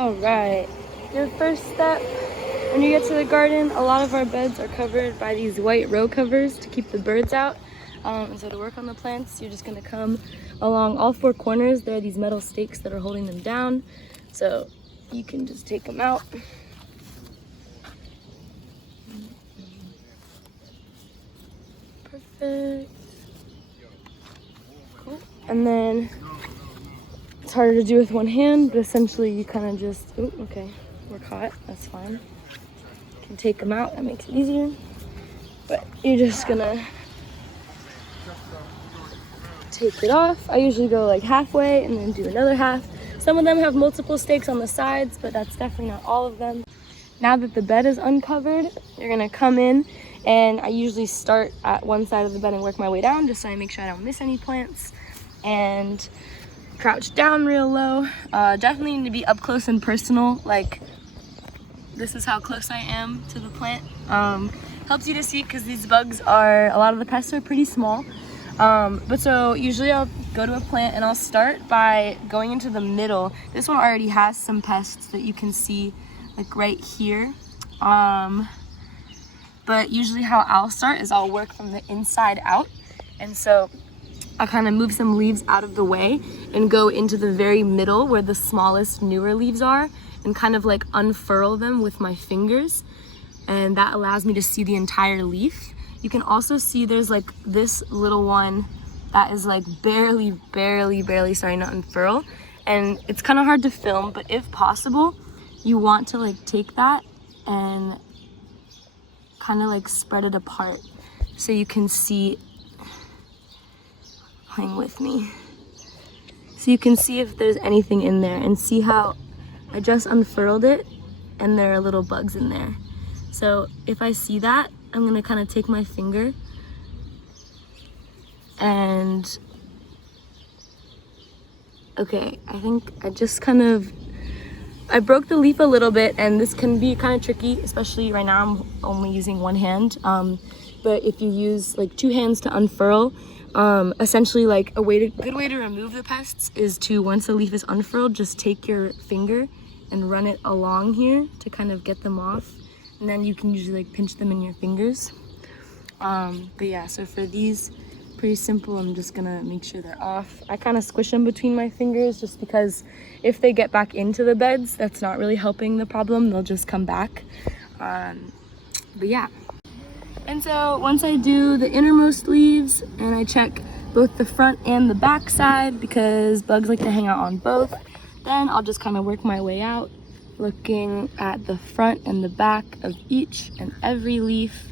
All right, your first step when you get to the garden, a lot of our beds are covered by these white row covers to keep the birds out. And so to work on the plants, you're just gonna come along all four corners. There are these metal stakes that are holding them down. So you can just take them out. Perfect. Cool. And then it's harder to do with one hand, but essentially you kind of just, oh, okay, we're caught, that's fine. You can take them out, that makes it easier. But you're just gonna take it off. I usually go like halfway and then do another half. Some of them have multiple stakes on the sides, but that's definitely not all of them. Now that the bed is uncovered, you're gonna come in, and I usually start at one side of the bed and work my way down just so I make sure I don't miss any plants. And crouch down real low. Definitely need to be up close and personal. Like, this is how close I am to the plant. Helps you to see because these bugs are, a lot of the pests are pretty small. But so usually I'll go to a plant and I'll start by going into the middle. This one already has some pests that you can see like right here. But usually how I'll start is I'll work from the inside out. And so I'll kind of move some leaves out of the way and go into the very middle where the smallest, newer leaves are and kind of like unfurl them with my fingers. And that allows me to see the entire leaf. You can also see there's like this little one that is like barely starting to unfurl. And it's kind of hard to film, but if possible, you want to like take that and kind of like spread it apart so you can see. Hang with me. So you can see if there's anything in there and see how I just unfurled it and there are little bugs in there. So if I see that, I'm gonna kind of take my finger and, okay, I think I just I broke the leaf a little bit, and this can be kind of tricky, especially right now I'm only using one hand. But if you use like two hands to unfurl, essentially like good way to remove the pests is to, once the leaf is unfurled, just take your finger and run it along here to kind of get them off. And then you can usually like pinch them in your fingers. But yeah, so for these, pretty simple. I'm just gonna make sure they're off. I kind of squish them between my fingers just because if they get back into the beds, that's not really helping the problem. They'll just come back. But yeah. And so once I do the innermost leaves and I check both the front and the back side because bugs like to hang out on both, then I'll just kind of work my way out, looking at the front and the back of each and every leaf.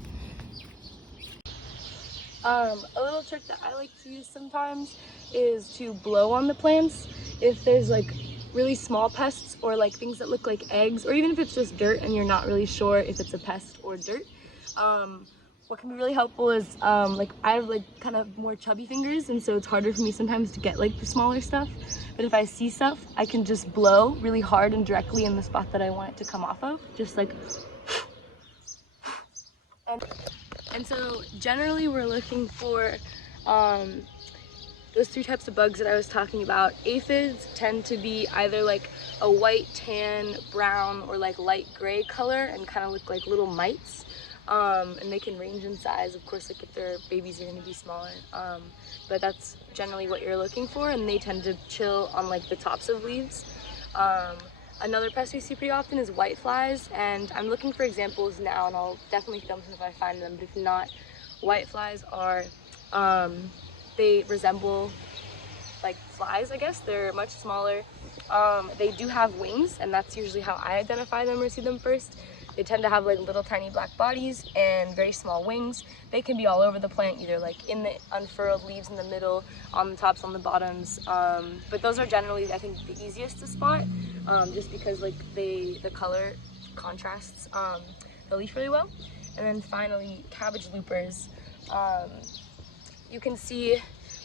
A little trick that I like to use sometimes is to blow on the plants. If there's like really small pests or like things that look like eggs, or even if it's just dirt and you're not really sure if it's a pest or dirt, what can be really helpful is like I have like kind of more chubby fingers, and so it's harder for me sometimes to get like the smaller stuff. But if I see stuff, I can just blow really hard and directly in the spot that I want it to come off of, just like. And so generally we're looking for those three types of bugs that I was talking about. Aphids tend to be either like a white, tan, brown, or like light gray color and kind of look like little mites. And they can range in size. Of course, like if they're babies, they're going to be smaller. But that's generally what you're looking for, and they tend to chill on like the tops of leaves. Another pest we see pretty often is whiteflies, and I'm looking for examples now, and I'll definitely film them if I find them, but if not, whiteflies are, they resemble like flies, I guess. They're much smaller. They do have wings, and that's usually how I identify them or see them first. They tend to have like little tiny black bodies and very small wings. They can be all over the plant, either like in the unfurled leaves in the middle, on the tops, on the bottoms. But those are generally, I think, the easiest to spot, just because like the color contrasts the leaf really well. And then finally, cabbage loopers. You can see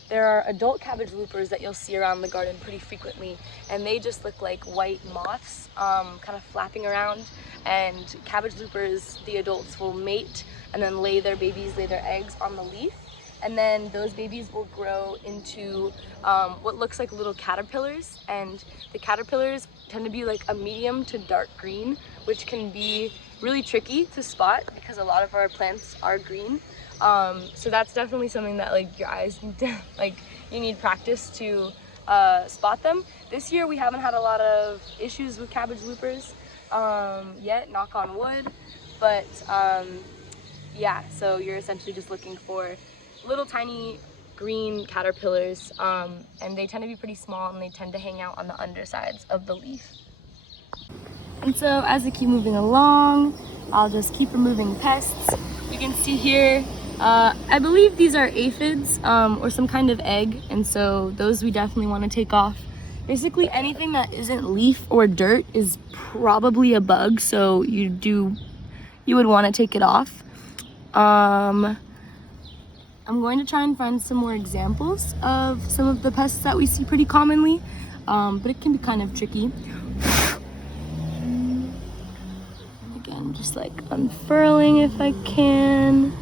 there are adult cabbage loopers that you'll see around the garden pretty frequently, and they just look like white moths kind of flapping around. And cabbage loopers, the adults will mate and then lay their babies, lay their eggs on the leaf, and then those babies will grow into what looks like little caterpillars, and the caterpillars tend to be like a medium to dark green, which can be really tricky to spot because a lot of our plants are green. So that's definitely something that like your eyes need to, like, you need practice to spot them. This year we haven't had a lot of issues with cabbage loopers yet, knock on wood, but yeah, so you're essentially just looking for little tiny green caterpillars, and they tend to be pretty small and they tend to hang out on the undersides of the leaf. And so as I keep moving along, I'll just keep removing pests. You can see here, I believe these are aphids or some kind of egg, and so those we definitely want to take off. Basically anything that isn't leaf or dirt is probably a bug, so you would want to take it off. I'm going to try and find some more examples of some of the pests that we see pretty commonly, but it can be kind of tricky. Again, just like unfurling if I can.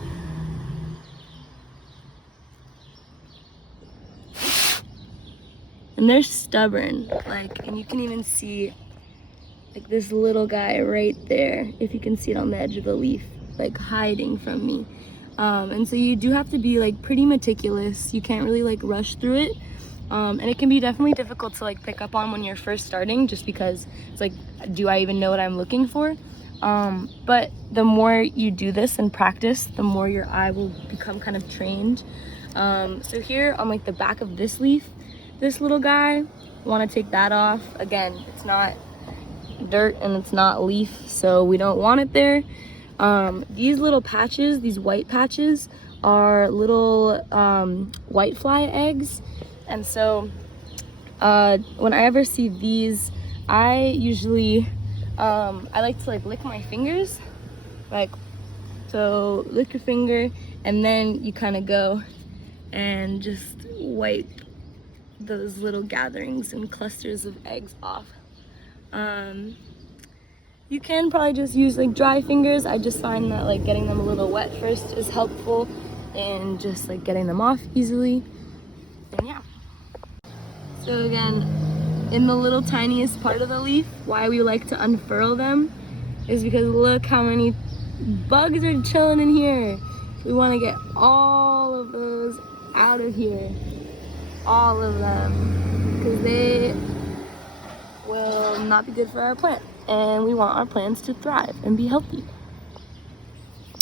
And they're stubborn, like, and you can even see like this little guy right there, if you can see it on the edge of the leaf, like hiding from me. And so you do have to be like pretty meticulous. You can't really like rush through it. And it can be definitely difficult to like pick up on when you're first starting, just because it's like, do I even know what I'm looking for? But the more you do this and practice, the more your eye will become kind of trained. So here on like the back of this leaf, this little guy, want to take that off. Again, it's not dirt and it's not leaf, so we don't want it there. These little patches, these white patches, are little whitefly eggs, and so when I ever see these, I usually I like to like lick my fingers, like, so lick your finger and then you kind of go and just wipe those little gatherings and clusters of eggs off. You can probably just use like dry fingers. I just find that like getting them a little wet first is helpful and just like getting them off easily. And yeah. So again, in the little tiniest part of the leaf, why we like to unfurl them is because look how many bugs are chilling in here. We want to get all of those out of here. All of them, because they will not be good for our plant, and we want our plants to thrive and be healthy.